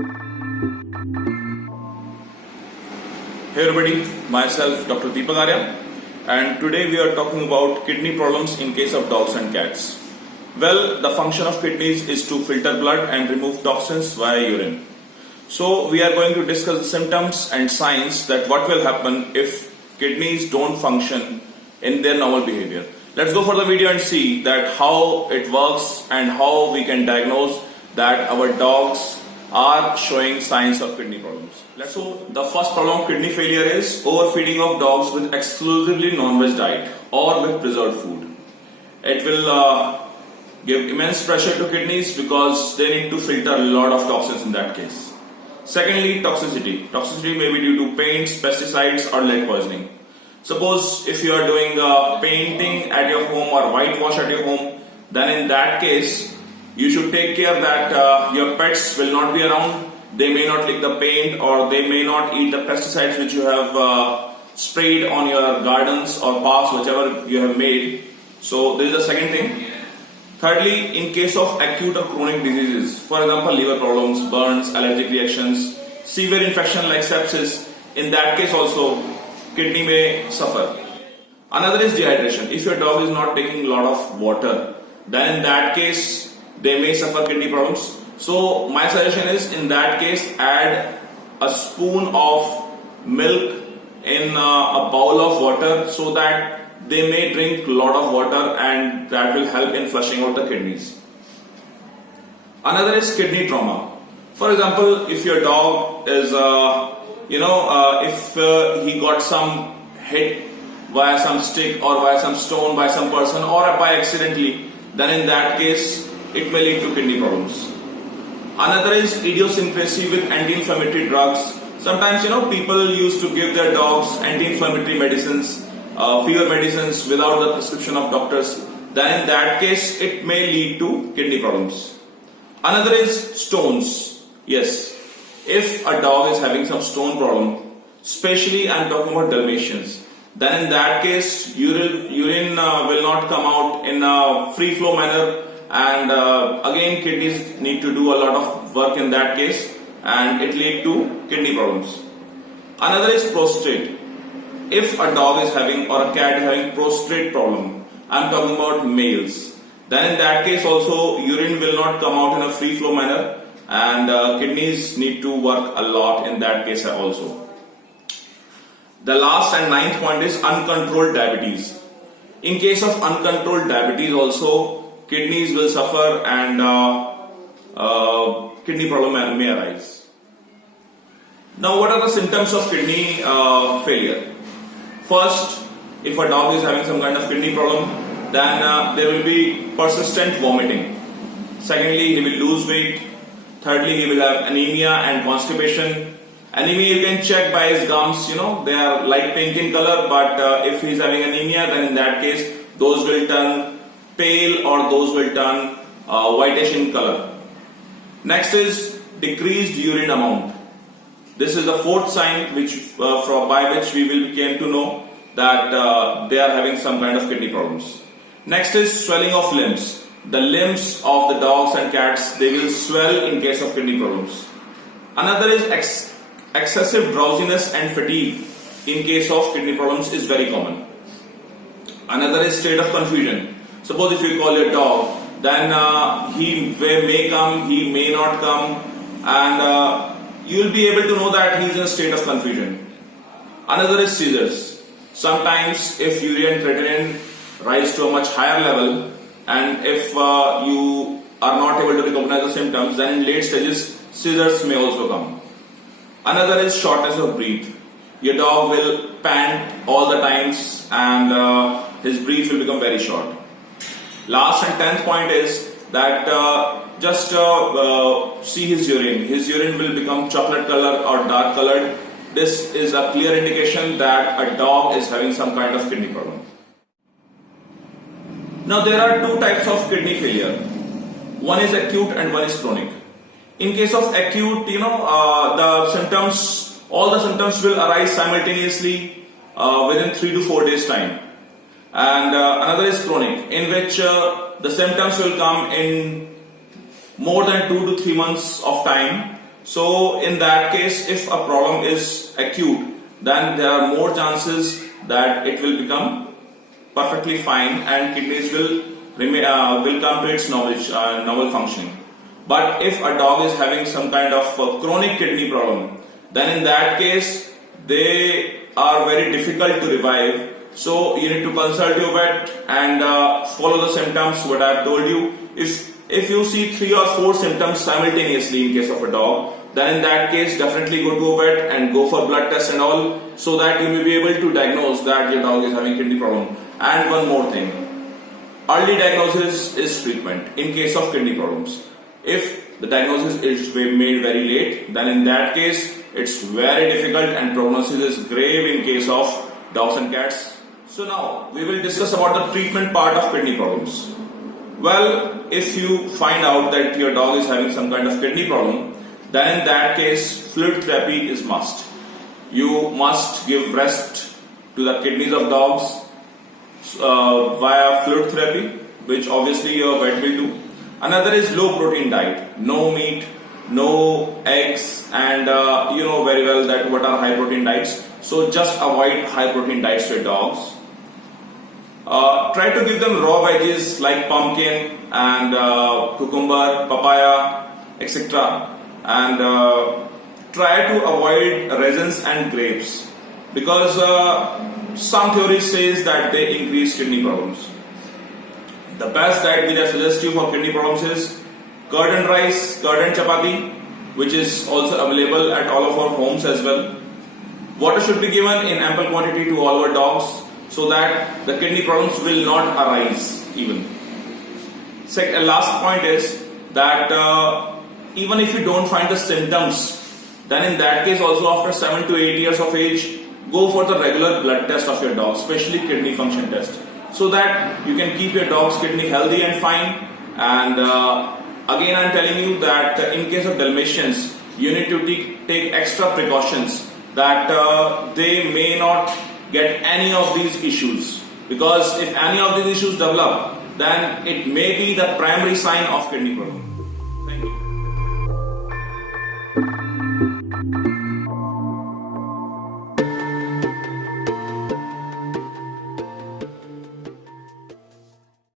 Hey everybody, myself Dr. Deepak Arya, and today we are talking about kidney problems in case of dogs and cats. Well, the function of kidneys is to filter blood and remove toxins via urine. So we are going to discuss the symptoms and signs that what will happen if kidneys don't function in their normal behavior. Let's go for the video and see that how it works and how we can diagnose that our dogs are showing signs of kidney problems. So the first problem of kidney failure is overfeeding of dogs with exclusively non-veg diet or with preserved food. It will give immense pressure to kidneys because they need to filter a lot of toxins in that case. Secondly, toxicity. Toxicity may be due to paints, pesticides or lead poisoning. Suppose if you are doing painting at your home or whitewash at your home, then in that case you should take care that your pets will not be around. They may not lick the paint or they may not eat the pesticides which you have sprayed on your gardens or parks, whichever you have made. So this is the second thing. Thirdly, in case of acute or chronic diseases, for example liver problems, burns, allergic reactions, severe infection like sepsis, in that case also kidney may suffer. Another is dehydration. If your dog is not taking a lot of water, then in that case they may suffer kidney problems. So my suggestion is, in that case, add a spoon of milk in a bowl of water so that they may drink a lot of water, and that will help in flushing out the kidneys. Another is kidney trauma. For example, if your dog is, if he got some hit via some stick or via some stone by some person or by accidentally, then in that case it may lead to kidney problems. Another is idiosyncrasy with anti-inflammatory drugs. Sometimes people used to give their dogs anti-inflammatory medicines, fever medicines without the prescription of doctors. Then in that case it may lead to kidney problems. Another is stones. Yes, if a dog is having some stone problem, especially I am talking about Dalmatians, then in that case urine will not come out in a free flow manner, and again kidneys need to do a lot of work in that case, and it lead to kidney problems. Another is prostate. If a dog is having or a cat is having prostate problem, I am talking about males, then in that case also urine will not come out in a free flow manner, and kidneys need to work a lot in that case also. The last and ninth point is uncontrolled diabetes. In case of uncontrolled diabetes also, kidneys will suffer and kidney problem may arise. Now, what are the symptoms of kidney failure? First, if a dog is having some kind of kidney problem, then there will be persistent vomiting. Secondly, he will lose weight. Thirdly, he will have anemia and constipation. Anemia you can check by his gums, they are light pink in color, but if he is having anemia, then in that case those will turn pale or those will turn whitish in color. Next is decreased urine amount. This is the fourth sign by which we will begin to know that they are having some kind of kidney problems. Next is swelling of limbs. The limbs of the dogs and cats, they will swell in case of kidney problems. Another is excessive drowsiness and fatigue in case of kidney problems is very common. Another is state of confusion. Suppose if you call your dog, then he may come, he may not come, and you will be able to know that he is in a state of confusion. Another is seizures. Sometimes if urine creatinine rise to a much higher level, and if you are not able to recognize the symptoms, then in late stages seizures may also come. Another is shortness of breath. Your dog will pant all the times and his breath will become very short. Last and 10th point is that just see his urine. His urine will become chocolate color or dark colored. This is a clear indication that a dog is having some kind of kidney problem. Now there are two types of kidney failure. One is acute and one is chronic. In case of acute, all the symptoms will arise simultaneously within 3 to 4 days time. And another is chronic, in which the symptoms will come in more than 2 to 3 months of time, So in that case, if a problem is acute, then there are more chances that it will become perfectly fine and kidneys will come to its normal functioning. But if a dog is having some kind of chronic kidney problem, then in that case they are very difficult to revive. So you need to consult your vet and follow the symptoms what I have told you. If you see 3 or 4 symptoms simultaneously in case of a dog, then in that case definitely go to a vet and go for blood tests and all, so that you may be able to diagnose that your dog is having kidney problem. And one more thing, early diagnosis is treatment in case of kidney problems. If the diagnosis is made very late, then in that case it's very difficult and prognosis is grave in case of dogs and cats. So now we will discuss about the treatment part of kidney problems. Well, if you find out that your dog is having some kind of kidney problem, then in that case fluid therapy is must. You must give rest to the kidneys of dogs via fluid therapy, which obviously your vet will do. Another is low protein diet, no meat, no eggs, and you know very well that what are high protein diets. So just avoid high protein diets to your dogs. Try to give them raw veggies like pumpkin and cucumber, papaya, etc. And try to avoid raisins and grapes, because some theories says that they increase kidney problems. The best diet which I suggest you for kidney problems is curd and rice, curd and chapati, which is also available at all of our homes as well. Water should be given in ample quantity to all our dogs, so that the kidney problems will not arise even. Last point is that even if you don't find the symptoms, then in that case also after 7 to 8 years of age, go for the regular blood test of your dog, especially kidney function test, so that you can keep your dog's kidney healthy and fine. And again I am telling you that in case of Dalmatians, you need to take extra precautions that they may not get any of these issues, because if any of these issues develop, then it may be the primary sign of kidney problem. Thank you.